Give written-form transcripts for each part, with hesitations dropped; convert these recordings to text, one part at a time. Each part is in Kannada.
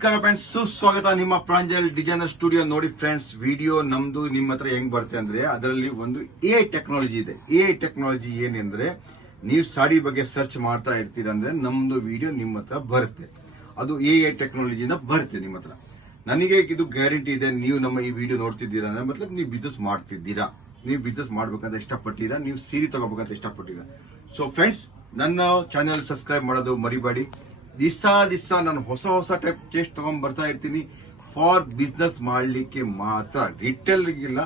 ನಮಸ್ಕಾರ ಫ್ರೆಂಡ್ಸ್, ಸುಸ್ವಾಗತ ನಿಮ್ಮ ಪ್ರಾಂಜಲ್ ಡಿಸೈನರ್ ಸ್ಟುಡಿಯೋ. ನೋಡಿ ಫ್ರೆಂಡ್ಸ್, ವಿಡಿಯೋ ನಮ್ದು ನಿಮ್ಮ ಹತ್ರ ಹೆಂಗ್ ಬರುತ್ತೆ ಅಂದ್ರೆ ಅದರಲ್ಲಿ ಒಂದು ಎ ಟೆಕ್ನಾಲಜಿ ಇದೆ. ಎ ಟೆಕ್ನಾಲಜಿ ಏನಂದ್ರೆ ನೀವು ಸಾಡಿ ಬಗ್ಗೆ ಸರ್ಚ್ ಮಾಡ್ತಾ ಇರ್ತೀರ ಅಂದ್ರೆ ನಮ್ದು ವಿಡಿಯೋ ನಿಮ್ಮ ಹತ್ರ ಬರುತ್ತೆ. ಅದು ಎ ಟೆಕ್ನಾಲಜಿಯಿಂದ ಬರುತ್ತೆ ನಿಮ್ಮ ಹತ್ರ. ನನಗೆ ಇದು ಗ್ಯಾರಂಟಿ ಇದೆ. ನೀವು ನಮ್ಮ ಈ ವಿಡಿಯೋ ನೋಡ್ತಿದ್ದೀರಾ ಅಂದ್ರೆ ಮತ್ಲಬ್ ನೀವು ಬಿಸ್ನೆಸ್ ಮಾಡ್ತಿದ್ದೀರಾ, ನೀವು ಬಿಸ್ನೆಸ್ ಮಾಡ್ಬೇಕಂತ ಇಷ್ಟಪಟ್ಟಿರಾ, ನೀವು ಸೀರೆ ತಗೋಬೇಕಂತ ಇಷ್ಟಪಟ್ಟಿರಾ. ಸೊ ಫ್ರೆಂಡ್ಸ್, ನನ್ನ ಚಾನೆಲ್ ಸಬ್ಸ್ಕ್ರೈಬ್ ಮಾಡೋದು ಮರಿಬೇಡಿ. ದಿವಸ ನಾನು ಹೊಸ ಟೈಪ್ ಟೇಸ್ಟ್ ತಗೊಂಡ್ ಬರ್ತಾ ಇರ್ತೀನಿ. ಫಾರ್ ಬಿಸ್ನೆಸ್ ಮಾಡ್ಲಿಕ್ಕೆ ಮಾತ್ರ, ರಿಟೇಲ್ಗಿಲ್ಲ,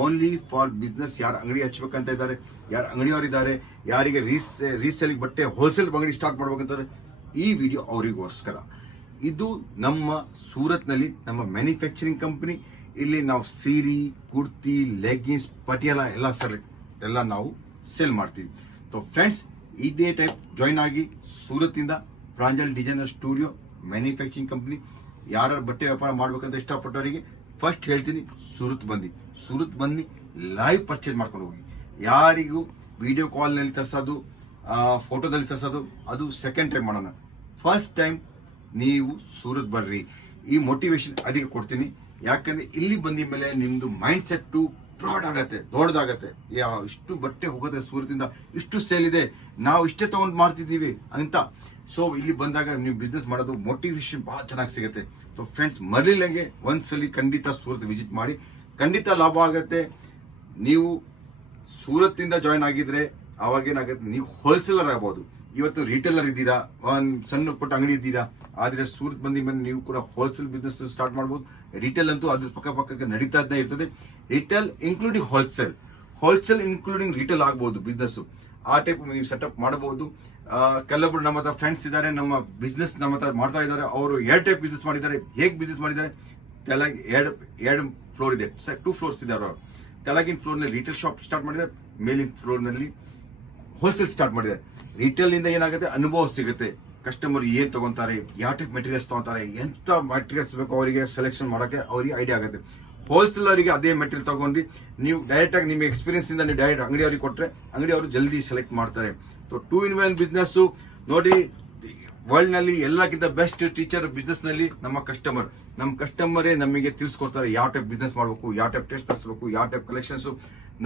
ಓನ್ಲಿ ಫಾರ್ ಬಿಸ್ನೆಸ್. ಯಾರು ಅಂಗಡಿ ಹಚ್ಬೇಕಂತ ಇದ್ದಾರೆ, ಯಾರು ಅಂಗಡಿಯವರಿದ್ದಾರೆ, ಯಾರಿಗೆ ರೀಸೇಲ್ ಬಟ್ಟೆ ಹೋಲ್ಸೇಲ್ ಅಂಗಡಿ ಸ್ಟಾರ್ಟ್ ಮಾಡ್ಬೇಕಂತಾರೆ, ಈ ವಿಡಿಯೋ ಅವರಿಗೋಸ್ಕರ. ಇದು ನಮ್ಮ ಸೂರತ್ನಲ್ಲಿ ನಮ್ಮ ಮ್ಯಾನುಫ್ಯಾಕ್ಚರಿಂಗ್ ಕಂಪನಿ. ಇಲ್ಲಿ ನಾವು ಸೀರೆ, ಕುರ್ತಿ, ಲೆಗ್ಗಿನ್ಸ್, ಪಟಿಯಾಲ ಎಲ್ಲ ನಾವು ಸೇಲ್ ಮಾಡ್ತೀವಿ. ಸೊ ಫ್ರೆಂಡ್ಸ್, ಇದೇ ಟೈಪ್ ಜಾಯಿನ್ ಆಗಿ ಸೂರತ್ನಿಂದ Pranjal designer studio manufacturing company. ಯಾರು ಬಟ್ಟೆ ವ್ಯಾಪಾರ ಮಾಡ್ಬೇಕಂತ ಇಷ್ಟಪಟ್ಟವರಿಗೆ ಫಸ್ಟ್ ಹೇಳ್ತೀನಿ, ಸೂರತ್ ಬಂದು ಲೈವ್ ಪರ್ಚೇಸ್ ಮಾಡ್ಕೊಂಡು ಹೋಗಿ. ಯಾರಿಗೂ ವಿಡಿಯೋ ಕಾಲ್ನಲ್ಲಿ ತರಿಸೋದು, ಫೋಟೋದಲ್ಲಿ ತರಿಸೋದು ಅದು ಸೆಕೆಂಡ್ ಟೈಮ್ ಮಾಡೋಣ. ಫಸ್ಟ್ ಟೈಮ್ ನೀವು ಸೂರತ್ ಬರ್ರಿ. ಈ ಮೋಟಿವೇಶನ್ ಅದಕ್ಕೆ ಕೊಡ್ತೀನಿ. ಯಾಕಂದ್ರೆ ಇಲ್ಲಿ ಬಂದ ಮೇಲೆ ನಿಮ್ದು ಮೈಂಡ್ ಸೆಟ್ ಬ್ರಾಡ್ ಆಗತ್ತೆ, ದೊಡ್ಡದಾಗತ್ತೆ. ಇಷ್ಟು ಬಟ್ಟೆ ಹೋಗುತ್ತೆ ಸೂರತಿಂದ, ಇಷ್ಟು ಸೇಲ್ ಇದೆ, ನಾವು ಇಷ್ಟೇ ತಗೊಂಡು ಮಾಡ್ತಿದ್ದೀವಿ ಅಂತ. ಸೊ ಇಲ್ಲಿ ಬಂದಾಗ ನೀವು ಬಿಸ್ನೆಸ್ ಮಾಡೋದು ಮೋಟಿವೇಶನ್ ಬಹಳ ಚೆನ್ನಾಗಿ ಸಿಗುತ್ತೆ. ಸೊ ಫ್ರೆಂಡ್ಸ್, ಮೊದಲಿಗೆ ಒಂದ್ಸಲಿ ಖಂಡಿತ ಸೂರತ್ ವಿಸಿಟ್ ಮಾಡಿ, ಖಂಡಿತ ಲಾಭ ಆಗತ್ತೆ. ನೀವು ಸೂರತ್ನಿಂದ ಜಾಯಿನ್ ಆಗಿದ್ರೆ ಅವಾಗೇನಾಗತ್ತೆ, ನೀವು ಹೋಲ್ಸೇಲರ್ ಆಗ್ಬೋದು. ಇವತ್ತು ರಿಟೇಲರ್ ಇದ್ದೀರಾ, ಒಂದು ಸಣ್ಣ ಪುಟ್ಟ ಅಂಗಡಿ ಇದ್ದೀರಾ, ಆದ್ರೆ ಸೂರತ್ ಬಂದ ಮೇಲೆ ನೀವು ಕೂಡ ಹೋಲ್ಸೇಲ್ ಬಿಸ್ನೆಸ್ ಸ್ಟಾರ್ಟ್ ಮಾಡ್ಬೋದು. ರಿಟೇಲ್ ಅಂತೂ ಅದ್ರ ಪಕ್ಕ ನಡೀತಾ ಇರ್ತದೆ. Retail including wholesale including retail ಆಗ್ಬಹುದು ಬಿಸ್ನೆಸ್. ಆ ಟೈಪ್ ನೀವು ಸೆಟಪ್ ಮಾಡಬಹುದು. ಕೆಲವೊಬ್ರು ನಮ್ಮ ಹತ್ರ ಫ್ರೆಂಡ್ಸ್ ಇದ್ದಾರೆ, ನಮ್ಮ ಬಿಸ್ನೆಸ್ ನಮ್ಮ ಹತ್ರ ಮಾಡ್ತಾ ಇದ್ದಾರೆ. ಅವರು 2 ಟೈಪ್ ಬಿಸ್ನೆಸ್ ಮಾಡಿದ್ದಾರೆ. ಹೇಗೆ ಬಿಸ್ನೆಸ್ ಮಾಡಿದ್ದಾರೆ? ಕೆಳಗೆ ಎರಡು ಫ್ಲೋರ್ ಇದೆ, 2 ಫ್ಲೋರ್ಸ್ ಇದ್ದಾರೆ. ಅವರು ಕೆಳಗಿನ ಫ್ಲೋರ್ ನಲ್ಲಿ ರಿಟೇಲ್ ಶಾಪ್ ಸ್ಟಾರ್ಟ್ ಮಾಡಿದ್ದಾರೆ, ಮೇಲಿನ ಫ್ಲೋರ್ ನಲ್ಲಿ ಹೋಲ್ಸೇಲ್ ಸ್ಟಾರ್ಟ್ ಮಾಡಿದ್ದಾರೆ. ರಿಟೇಲ್ ನಿಂದ ಏನಾಗುತ್ತೆ, ಅನುಭವ ಸಿಗುತ್ತೆ. ಕಸ್ಟಮರ್ ಏನ್ ತಗೊಂತಾರೆ, ಯಾವ ಟೈಪ್ ಮೆಟೀರಿಯಲ್ಸ್ ತಗೊಂತಾರೆ, ಎಂತ ಮೆಟೀರಿಯಲ್ಸ್ ಬೇಕು ಅವರಿಗೆ ಸೆಲೆಕ್ಷನ್ ಮಾಡೋಕೆ ಅವರಿಗೆ ಐಡಿಯಾ ಆಗುತ್ತೆ. ಹೋಲ್ಸೇಲ್ ಅವರಿಗೆ ಅದೇ ಮೆಟೀರಿಯಲ್ ತಗೊಂಡು ನೀವು ಡೈರೆಕ್ಟ್ ಆಗಿ ನಿಮ್ಮ ಎಕ್ಸ್ಪೀರಿಯನ್ಸ್ ಇಂದ ನೀವು ಡೈರೆಕ್ಟ್ ಅಂಗಡಿ ಅವರಿಗೆ ಕೊಟ್ಟರೆ ಅಂಗಡಿ ಅವರು ಜಲ್ದಿ ಸೆಲೆಕ್ಟ್ ಮಾಡ್ತಾರೆ. ಸೊ 2-in-1 ಬಿಸ್ನೆಸ್ ನೋಡಿ. ವರ್ಲ್ಡ್ ನಲ್ಲಿ ಎಲ್ಲಕ್ಕಿಂತ ಬೆಸ್ಟ್ ಟೀಚರ್ ಬಿಸ್ನೆಸ್ ನಲ್ಲಿ ನಮ್ಮ ಕಸ್ಟಮರೇ ನಮಗೆ ತಿಳಿಸ್ಕೊಡ್ತಾರೆ ಯಾವ ಟೈಪ್ ಬಿಸ್ನೆಸ್ ಮಾಡಬೇಕು, ಯಾವ ಟೈಪ್ ಟೆಸ್ಟ್ ತರಿಸಬೇಕು, ಯಾವ ಟೈಪ್ ಕಲೆಕ್ಷನ್ಸ್.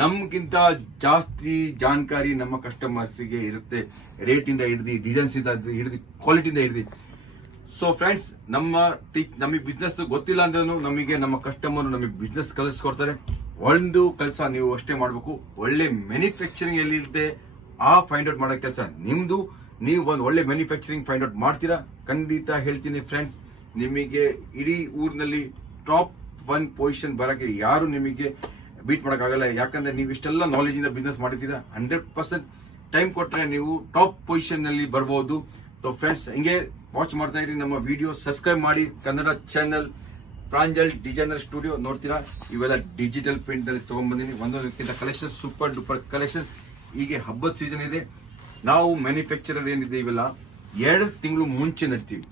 ನಮ್ಗಿಂತ ಜಾಸ್ತಿ ಜಾಣಕಾರಿ ನಮ್ಮ ಕಸ್ಟಮರ್ಸ್ಗೆ ಇರುತ್ತೆ. ರೇಟ್ ಇಂದ ಹಿಡಿದು, ಡಿಸೈನ್ಸ್ ಇಂದ ಹಿಡಿದು, ಕ್ವಾಲಿಟಿಯಿಂದ ಹಿಡಿದು. ಸೊ ಫ್ರೆಂಡ್ಸ್, ನಮಗೆ ಬಿಸ್ನೆಸ್ ಗೊತ್ತಿಲ್ಲ ಅಂದ್ರೂ ನಮಗೆ ನಮ್ಮ ಕಸ್ಟಮರ್ ನಮಗೆ ಬಿಸ್ನೆಸ್ ಕಲಿಸ್ಕೊಡ್ತಾರೆ. ಒಂದು ಕೆಲಸ ನೀವು ಅಷ್ಟೇ ಮಾಡಬೇಕು, ಒಳ್ಳೆ ಮ್ಯಾನುಫ್ಯಾಕ್ಚರಿಂಗ್ ಎಲ್ಲಿರುತ್ತೆ ಆ ಫೈಂಡ್ ಔಟ್ ಮಾಡೋ ಕೆಲಸ ನಿಮ್ದು. ನೀವು ಒಂದು ಒಳ್ಳೆ ಮ್ಯಾನುಫ್ಯಾಕ್ಚರಿಂಗ್ ಫೈಂಡ್ ಔಟ್ ಮಾಡ್ತೀರಾ, ಖಂಡಿತ ಹೇಳ್ತೀನಿ ಫ್ರೆಂಡ್ಸ್, ನಿಮಗೆ ಇಡೀ ಊರಿನಲ್ಲಿ ಟಾಪ್ 1 ಪೊಸಿಷನ್ ಬರಕ್ಕೆ ಯಾರು ನಿಮಗೆ ಬೀಟ್ ಮಾಡೋಕ್ಕಾಗಲ್ಲ. ಯಾಕಂದ್ರೆ ನೀವು ಇಷ್ಟೆಲ್ಲ ನಾಲೆಜ್ ಇಂದ ಬಿಸ್ನೆಸ್ ಮಾಡಿದ್ದೀರಾ. 100% ಟೈಮ್ ಕೊಟ್ಟರೆ ನೀವು ಟಾಪ್ ಪೊಸಿಷನ್ ನಲ್ಲಿ ಬರ್ಬೋದು. ಸೊ ಫ್ರೆಂಡ್ಸ್, ಹಿಂಗೆ ವಾಚ್ ಮಾಡ್ತಾ ಇರಿ ನಮ್ಮ ವಿಡಿಯೋ, ಸಬ್ಸ್ಕ್ರೈಬ್ ಮಾಡಿ Kannada channel Pranjal designer studio. ನೋಡ್ತೀರಾ, ಇವೆಲ್ಲ ಡಿಜಿಟಲ್ ಪ್ರಿಂಟ್ ಅಲ್ಲಿ ತಗೊಂಡ್ಬಂದಿನಿ. ಒಂದೊಂದಕ್ಕಿಂತ ಕಲೆಕ್ಷನ್ ಸೂಪರ್ ಡೂಪರ್ ಕಲೆಕ್ಷನ್. ಈಗ ಹಬ್ಬದ ಸೀಸನ್ ಇದೆ. ನಾವು ಮ್ಯಾನುಫ್ಯಾಕ್ಚರರ್ ಏನಿದೆ ಇವೆಲ್ಲ 2 ತಿಂಗಳು ಮುಂಚೆ ನಡ್ತೀವಿ,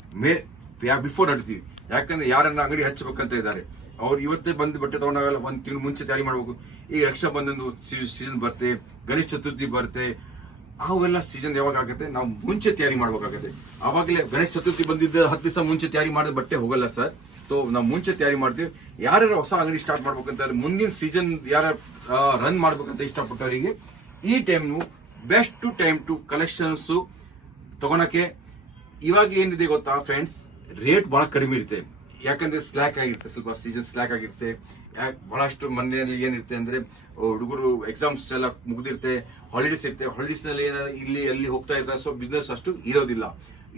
ಬಿಫೋರ್ ನಡ್ತೀವಿ. ಯಾಕಂದ್ರೆ ಯಾರನ್ನ ಅಂಗಡಿ ಹಚ್ಚಬೇಕಂತ ಇದ್ದಾರೆ ಅವ್ರು ಇವತ್ತೇ ಬಂದು ಬಟ್ಟೆ ತಗೊಂಡಾಗಲ್ಲ, 1 ತಿಂಗಳು ಮುಂಚೆ ತಯಾರಿ ಮಾಡಬೇಕು. ಈಗ ರಕ್ಷಾ ಬಂಧನ ಸೀಸನ್ ಬರುತ್ತೆ, ಗಣೇಶ ಚತುರ್ಥಿ ಬರುತ್ತೆ, ಅವೆಲ್ಲ ಸೀಸನ್ ಯಾವಾಗ ಆಗುತ್ತೆ, ನಾವು ಮುಂಚೆ ತಯಾರಿ ಮಾಡ್ಬೇಕಾಗತ್ತೆ. ಅವಾಗಲೇ ಗಣೇಶ ಚತುರ್ಥಿ ಬಂದಿದ್ದ 10 ದಿವಸ ಮುಂಚೆ ತಯಾರಿ ಮಾಡಿದ ಬಟ್ಟೆ ಹೋಗಲ್ಲ ಸರ್. ಸೊ ನಾವು ಮುಂಚೆ ತಯಾರಿ ಮಾಡ್ತೀವಿ. ಯಾರು ಹೊಸ ಅಂಗಡಿ ಸ್ಟಾರ್ಟ್ ಮಾಡ್ಬೇಕಂತ, ಮುಂದಿನ ಸೀಸನ್ ಯಾರು ರನ್ ಮಾಡ್ಬೇಕಂತ ಇಷ್ಟಪಟ್ಟವರಿಗೆ ಈ time best time to collections ತಗೊಳಕ್ಕೆ. ಇವಾಗ ಏನಿದೆ ಗೊತ್ತಾ ಫ್ರೆಂಡ್ಸ್, ರೇಟ್ ಬಹಳ ಕಡಿಮೆ ಇರುತ್ತೆ. ಯಾಕಂದ್ರೆ ಸ್ಲ್ಯಾಕ್ ಆಗಿರುತ್ತೆ, ಸ್ವಲ್ಪ ಸೀಸನ್ ಸ್ಲ್ಯಾಕ್ ಆಗಿರುತ್ತೆ. ಬಹಳಷ್ಟು ಮನೆಯಲ್ಲಿ ಏನಿರುತ್ತೆ ಅಂದ್ರೆ ಹುಡುಗರು ಎಕ್ಸಾಮ್ಸ್ ಎಲ್ಲ ಮುಗ್ದಿರುತ್ತೆ, ಹಾಲಿಡೇಸ್ ಇರುತ್ತೆ. ಹಾಲಿಡೇಸ್ ನಲ್ಲಿ ಇಲ್ಲಿ ಅಲ್ಲಿ ಹೋಗ್ತಾ ಇರ್ತಾರೆ. ಸೊ ಬಿಸ್ನೆಸ್ ಅಷ್ಟು ಇರೋದಿಲ್ಲ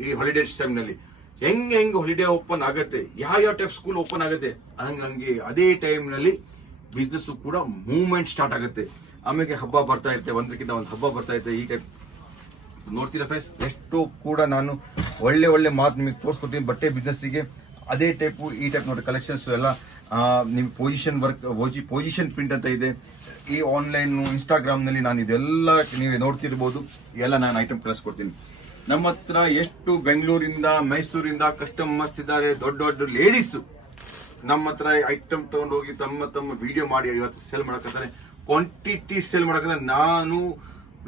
ಈ ಹಾಲಿಡೇಸ್ ಟೈಮ್ ನಲ್ಲಿ. ಹೆಂಗ್ ಹಾಲಿಡೇ ಓಪನ್ ಆಗುತ್ತೆ, ಯಾವ ಟೈಪ್ ಸ್ಕೂಲ್ ಓಪನ್ ಆಗುತ್ತೆ, ಹಂಗೆ ಅದೇ ಟೈಮ್ ನಲ್ಲಿ ಬಿಸ್ನೆಸ್ ಕೂಡ ಮೂವ್ಮೆಂಟ್ ಸ್ಟಾರ್ಟ್ ಆಗುತ್ತೆ. ಆಮೇಲೆ ಹಬ್ಬ ಬರ್ತಾ ಇರುತ್ತೆ, ಒಂದಕ್ಕಿಂತ ಒಂದು ಹಬ್ಬ ಬರ್ತಾ ಇರುತ್ತೆ. ಈ ಟೈಪ್ ನೋಡ್ತೀರಾ ಫ್ರೆಂಡ್ಸ್, ಎಷ್ಟು ಕೂಡ ನಾನು ಒಳ್ಳೆ ಮಾತು ನಿಮಗೆ ತೋರಿಸ್ಕೊಡ್ತೀನಿ ಬಟ್ಟೆ ಬಿಸ್ನೆಸ್ಸಿಗೆ. ಅದೇ ಟೈಪ್ ಈ ಟೈಪ್ ನೋಡಿ ಕಲೆಕ್ಷನ್ಸ್ ಎಲ್ಲ ನಿಮ್ ಪೊಸಿಷನ್ ಪ್ರಿಂಟ್ ಅಂತ ಇದೆ. ಈ ಆನ್ಲೈನ್ ಇನ್ಸ್ಟಾಗ್ರಾಮ್ ನಲ್ಲಿ ನಾನು ಇದೆಲ್ಲ ನೀವು ನೋಡ್ತಿರ್ಬೋದು. ಎಲ್ಲ ನಾನು ಐಟಮ್ ಕಳಿಸ್ಕೊಡ್ತೀನಿ. ನಮ್ಮ ಹತ್ರ ಎಷ್ಟು ಬೆಂಗಳೂರಿಂದ ಮೈಸೂರಿಂದ ಕಸ್ಟಮರ್ಸ್ ಇದ್ದಾರೆ, ದೊಡ್ಡ ಲೇಡೀಸ್ ನಮ್ಮ ಹತ್ರ ಐಟಮ್ ತಗೊಂಡು ಹೋಗಿ ತಮ್ಮ ವಿಡಿಯೋ ಮಾಡಿ ಇವತ್ತು ಸೇಲ್ ಮಾಡಕತ್ತಾರೆ. ಕ್ವಾಂಟಿಟಿ ಸೇಲ್ ಮಾಡಕಂದ್ರೆ ನಾನು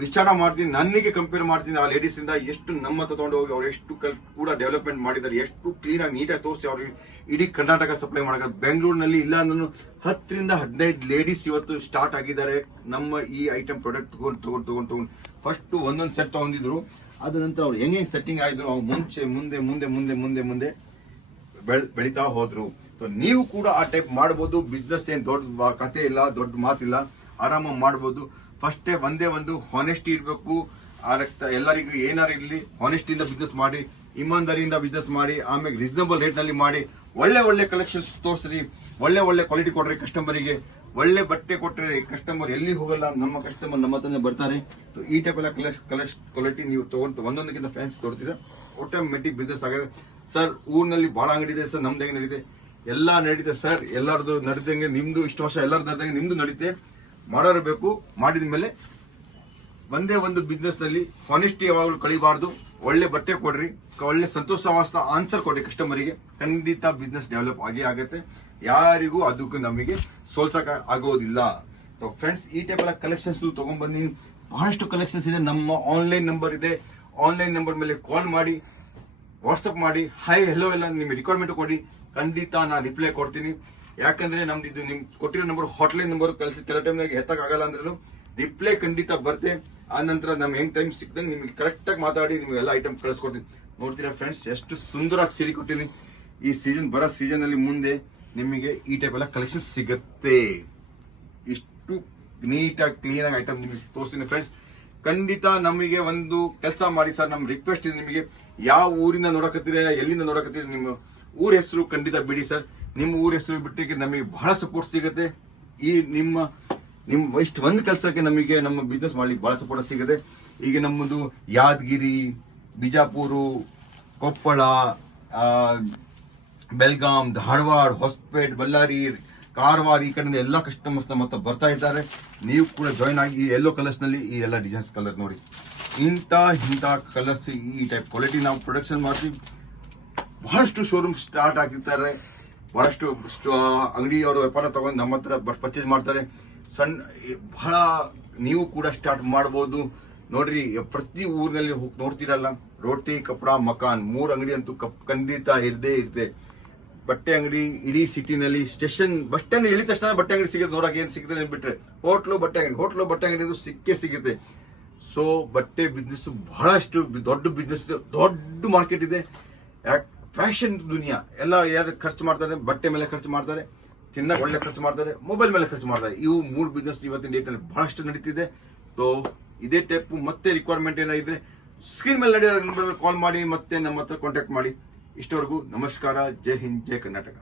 ವಿಚಾರ ಮಾಡ್ತೀನಿ, ನನಗೆ ಕಂಪೇರ್ ಮಾಡ್ತೀನಿ ಆ ಲೇಡೀಸ್ ಇಂದ ಎಷ್ಟು ನಮ್ಮ ಹತ್ರ ತಗೊಂಡು ಹೋಗಿ ಅವ್ರು ಎಷ್ಟು ಕೂಡ ಡೆವಲಪ್ಮೆಂಟ್ ಮಾಡಿದ್ದಾರೆ, ಎಷ್ಟು ಕ್ಲೀನ್ ಆಗಿ ನೀಟಾಗಿ ತೋರಿಸಿ ಅವ್ರಿಗೆ ಇಡೀ ಕರ್ನಾಟಕ ಸಪ್ಲೈ ಮಾಡಕ್ಕೆ. ಬೆಂಗಳೂರಿನಲ್ಲಿ ಇಲ್ಲ ಅಂದ್ರೂ 10 ರಿಂದ 15 ಲೇಡೀಸ್ ಇವತ್ತು ಸ್ಟಾರ್ಟ್ ಆಗಿದ್ದಾರೆ ನಮ್ಮ ಈ ಐಟಮ್ ಪ್ರಾಡಕ್ಟ್ ತಗೊಂಡು ಫಸ್ಟ್ ಒಂದೊಂದು ಸೆಟ್ ತಗೊಂಡಿದ್ರು. ಅದ ನಂತರ ಅವ್ರು ಹೆಂಗೆ ಸೆಟ್ಟಿಂಗ್ ಆಗಿದ್ರು ಅವ್ರು ಮುಂದೆ ಬೆಳೀತಾ ಹೋದ್ರು. ನೀವು ಕೂಡ ಆ ಟೈಪ್ ಮಾಡ್ಬೋದು. ಬಿಸ್ನೆಸ್ ಏನ್ ದೊಡ್ಡ ಕತೆ ಇಲ್ಲ, ದೊಡ್ಡ ಮಾತಿಲ್ಲ, ಆರಾಮಾಗಿ ಮಾಡ್ಬೋದು. ಫಸ್ಟೇ ಒಂದೇ ಒಂದು ಹಾನೆಸ್ಟಿ ಇರಬೇಕು. ಎಲ್ಲರಿಗೂ ಏನಾರು ಇರಲಿ ಹಾನೆಸ್ಟಿಯಿಂದ ಬಿಸ್ನೆಸ್ ಮಾಡಿ, ಇಮಾನ್ದಾರಿಯಿಂದ ಬಿಸ್ನೆಸ್ ಮಾಡಿ, ಆಮೇಲೆ ರೀಸನಬಲ್ ರೇಟ್ ನಲ್ಲಿ ಮಾಡಿ, ಒಳ್ಳೆ ಕಲೆಕ್ಷನ್ಸ್ ತೋರಿಸ್ರಿ, ಒಳ್ಳೆ ಕ್ವಾಲಿಟಿ ಕೊಡ್ರಿ ಕಸ್ಟಮರಿಗೆ. ಒಳ್ಳೆ ಬಟ್ಟೆ ಕೊಟ್ಟರೆ ಕಸ್ಟಮರ್ ಎಲ್ಲಿ ಹೋಗಲ್ಲ, ನಮ್ಮ ಕಸ್ಟಮರ್ ನಮ್ಮ ಹತ್ರನೇ ಬರ್ತಾರೆ. ಈ ಟೈಪ್ ಎಲ್ಲ ಕ್ವಾಲಿಟಿ ನೀವು ತಗೊಂಡು ಒಂದೊಂದಕ್ಕಿಂತ ಫ್ಯಾನ್ಸಿ ತೋರ್ತೀರಾ, ಆಟೋಮೆಟಿಕ್ ಬಿಸ್ನೆಸ್ ಆಗಿದೆ. ಸರ್ ಊರಿನಲ್ಲಿ ಬಹಳ ಅಂಗಡಿ ಇದೆ ಸರ್, ನಮ್ದು ಹೆಂಗೆ ನಡೀತೆ? ಎಲ್ಲಾ ನಡೀತೆ ಸರ್, ಎಲ್ಲರದು ನಡೆದಂಗೆ ನಿಮ್ದು ಇಷ್ಟು ವರ್ಷ ಎಲ್ಲರೂ ನಡೆದಂಗೆ ನಿಮ್ದು ನಡೀತೆ. ಮಾಡೋರು ಬೇಕು. ಮಾಡಿದ ಮೇಲೆ ಒಂದೇ ಒಂದು ಬಿಸ್ನೆಸ್ ನಲ್ಲಿ ಹಾನೆಸ್ಟಿ ಯಾವಾಗಲೂ ಕಳಿಬಾರ್ದು. ಒಳ್ಳೆ ಬಟ್ಟೆ ಕೊಡ್ರಿ, ಒಳ್ಳೆ ಸಂತೋಷವಾದ ಆನ್ಸರ್ ಕೊಡ್ರಿ ಕಸ್ಟಮರಿಗೆ, ಖಂಡಿತ ಬಿಸ್ನೆಸ್ ಡೆವಲಪ್ ಆಗೇ ಆಗುತ್ತೆ. ಯಾರಿಗೂ ಅದಕ್ಕೂ ನಮಗೆ ಸೋಲ್ಸಕ್ ಆಗೋದಿಲ್ಲ. ಫ್ರೆಂಡ್ಸ್, ಈ ಟೈಪ್ ಎಲ್ಲ ಕಲೆಕ್ಷನ್ಸ್ ತಗೊಂಡ್ಬಂದಿ, ಬಹಳಷ್ಟು ಕಲೆಕ್ಷನ್ಸ್ ಇದೆ. ನಮ್ಮ ಆನ್ಲೈನ್ ನಂಬರ್ ಇದೆ, ಆನ್ಲೈನ್ ನಂಬರ್ ಮೇಲೆ ಕಾಲ್ ಮಾಡಿ, ವಾಟ್ಸಪ್ ಮಾಡಿ, ಹಾಯ್ ಹೆಲೋ ಎಲ್ಲ ನಿಮಗೆ ರಿಕ್ವೈರ್ಮೆಂಟ್ ಕೊಡಿ, ಖಂಡಿತ ನಾನು ರಿಪ್ಲೈ ಕೊಡ್ತೀನಿ. ಯಾಕಂದ್ರೆ ನಮ್ದು ಇದು ನಿಮ್ ಕೊಟ್ಟಿರೋ ನಂಬರ್ ಹಾಟ್ಲೈನ್ ನಂಬರ್ ಕಳಿಸಿ ಕೆಲ ಟೈಮ್ನಾಗ ಎತ್ತಕ್ ಆಗಲ್ಲ ಅಂದ್ರೂ ರಿಪ್ಲೈ ಖಂಡಿತ ಬರುತ್ತೆ. ಆ ನಂತರ ನಮ್ಗೆ ಹೆಂಗ್ ಟೈಮ್ ಸಿಕ್ದಂಗೆ ನಿಮ್ಗೆ ಕರೆಕ್ಟ್ ಆಗಿ ಮಾತಾಡಿ ನಿಮ್ಗೆಲ್ಲ ಐಟಮ್ ಕಳಿಸ್ಕೊಡ್ತೀನಿ. ನೋಡ್ತೀರಾ ಫ್ರೆಂಡ್ಸ್, ಎಷ್ಟು ಸುಂದರವಾಗಿ ಸೀರೆ ಕೊಟ್ಟಿನಿ. ಈ ಸೀಸನ್ ಬರೋ ಸೀಸನ್ ಅಲ್ಲಿ ಮುಂದೆ ನಿಮಗೆ ಈ ಟೈಪ್ ಎಲ್ಲ ಕಲೆಕ್ಷನ್ ಸಿಗುತ್ತೆ. ಇಷ್ಟು ನೀಟಾಗಿ ಕ್ಲೀನ್ ಆಗಿ ಐಟಮ್ ನಿಮಗೆ ತೋರಿಸ್ತೀನಿ ಫ್ರೆಂಡ್ಸ್. ಖಂಡಿತ ನಮಗೆ ಒಂದು ಕೆಲಸ ಮಾಡಿ ಸರ್, ನಮ್ಮ ರಿಕ್ವೆಸ್ಟ್ ಇದೆ ನಿಮಗೆ. ಯಾವ ಊರಿಂದ ನೋಡಕತ್ತೀರ, ಎಲ್ಲಿಂದ ನೋಡಕತ್ತೀರ, ನಿಮ್ಮ ಊರ ಹೆಸರು ಖಂಡಿತ ಬಿಡಿ ಸರ್. ನಿಮ್ಮ ಊರ ಹೆಸರು ಬಿಟ್ಟಿಗೆ ನಮಗೆ ಬಹಳ ಸಪೋರ್ಟ್ ಸಿಗುತ್ತೆ. ಈ ನಿಮ್ಮ ಇಷ್ಟು ಒಂದು ಕೆಲಸಕ್ಕೆ ನಮಗೆ ನಮ್ಮ ಬಿಸ್ನೆಸ್ ಮಾಡ್ಲಿಕ್ಕೆ ಬಹಳ ಸಪೋರ್ಟ್ ಸಿಗುತ್ತೆ. ಈಗ ನಮ್ಮದು ಯಾದಗಿರಿ, ಬಿಜಾಪುರ, ಕೊಪ್ಪಳ, ಬೆಲ್ಗಾಂ, ಧಾರವಾಡ, ಹೊಸಪೇಟೆ, ಬಳ್ಳಾರಿ, ಕಾರವಾರ, ಈ ಕಡೆಯಿಂದ ಎಲ್ಲ ಕಸ್ಟಮರ್ಸ್ ನಮ್ಮ ಹತ್ರ ಬರ್ತಾ ಇದ್ದಾರೆ. ನೀವು ಕೂಡ ಜಾಯ್ನ್ ಆಗಿ. ಈ ಯೆಲ್ಲೋ ಕಲರ್ಸ್ ನಲ್ಲಿ ಈ ಎಲ್ಲ ಡಿಸೈನ್ಸ್ ಕಲರ್ ನೋಡಿ, ಇಂಥ ಕಲರ್ಸ್, ಈ ಟೈಪ್ ಕ್ವಾಲಿಟಿ ನಾವು ಪ್ರೊಡಕ್ಷನ್ ಮಾಡ್ತೀವಿ. ಬಹಳಷ್ಟು ಶೋರೂಮ್ ಸ್ಟಾರ್ಟ್ ಆಗಿರ್ತಾರೆ, ಬಹಳಷ್ಟು ಅಂಗಡಿಯವರು ವ್ಯಾಪಾರ ತಗೊಂಡು ನಮ್ಮ ಹತ್ರ ಪರ್ಚೇಸ್ ಮಾಡ್ತಾರೆ. ಬಹಳ ನೀವು ಕೂಡ ಸ್ಟಾರ್ಟ್ ಮಾಡ್ಬೋದು ನೋಡ್ರಿ. ಪ್ರತಿ ಊರಿನಲ್ಲಿ ಹೋಗಿ ನೋಡ್ತಿರಲ್ಲ, ರೋಟಿ, ಕಪಡಾ, ಮಕಾನ್ 3 ಅಂಗಡಿ ಅಂತೂ ಖಂಡಿತ ಇರ್ದೆ. ಬಟ್ಟೆ ಅಂಗಡಿ ಇಡೀ ಸಿಟಿನಲ್ಲಿ ಸ್ಟೇಷನ್ ಬಸ್ ಸ್ಟ್ಯಾಂಡ್ ಇಳಿದ ತಕ್ಷಣ ಬಟ್ಟೆ ಅಂಗಡಿ ಸಿಗುತ್ತೆ. ನೋಡಕ್ ಏನ್ ಸಿಗುತ್ತೆ ಬಿಟ್ರೆ ಹೋಟ್ಲು ಬಟ್ಟೆ ಅಂಗಡಿ ಸಿಕ್ಕೇ ಸಿಗುತ್ತೆ. ಸೊ ಬಟ್ಟೆ ಬಿಸ್ನೆಸ್ ಬಹಳಷ್ಟು ದೊಡ್ಡ ಬಿಸ್ನೆಸ್ ಇದೆ, ದೊಡ್ಡ ಮಾರ್ಕೆಟ್ ಇದೆ. ಫ್ಯಾಷನ್ ದುನಿಯಾ ಎಲ್ಲ ಯಾರು ಖರ್ಚು ಮಾಡ್ತಾರೆ, ಬಟ್ಟೆ ಮೇಲೆ ಖರ್ಚು ಮಾಡ್ತಾರೆ, ತಿನ್ನಕ್ಕೆ ಒಳ್ಳೆ ಖರ್ಚು ಮಾಡ್ತಾರೆ, ಮೊಬೈಲ್ ಮೇಲೆ ಖರ್ಚು ಮಾಡ್ತಾರೆ. ಇವು 3 ಬಿಸ್ನೆಸ್ ಇವತ್ತಿನ ಡೇಟ್ ಅಲ್ಲಿ ಬಹಳಷ್ಟು ನಡೀತಿದೆ. ಸೊ ಇದೇ ಟೈಪ್ ಮತ್ತೆ ರಿಕ್ವೈರ್ಮೆಂಟ್ ಏನಾದ್ರೆ ಸ್ಕ್ರೀನ್ ಮೇಲೆ ನಡೆಯೋ ಕಾಲ್ ಮಾಡಿ, ಮತ್ತೆ ನಮ್ಮ ಹತ್ರ ಕಾಂಟ್ಯಾಕ್ಟ್ ಮಾಡಿ. ಇಷ್ಟವರೆಗೂ ನಮಸ್ಕಾರ. ಜೈ ಹಿಂದ್, ಜೈ ಕರ್ನಾಟಕ.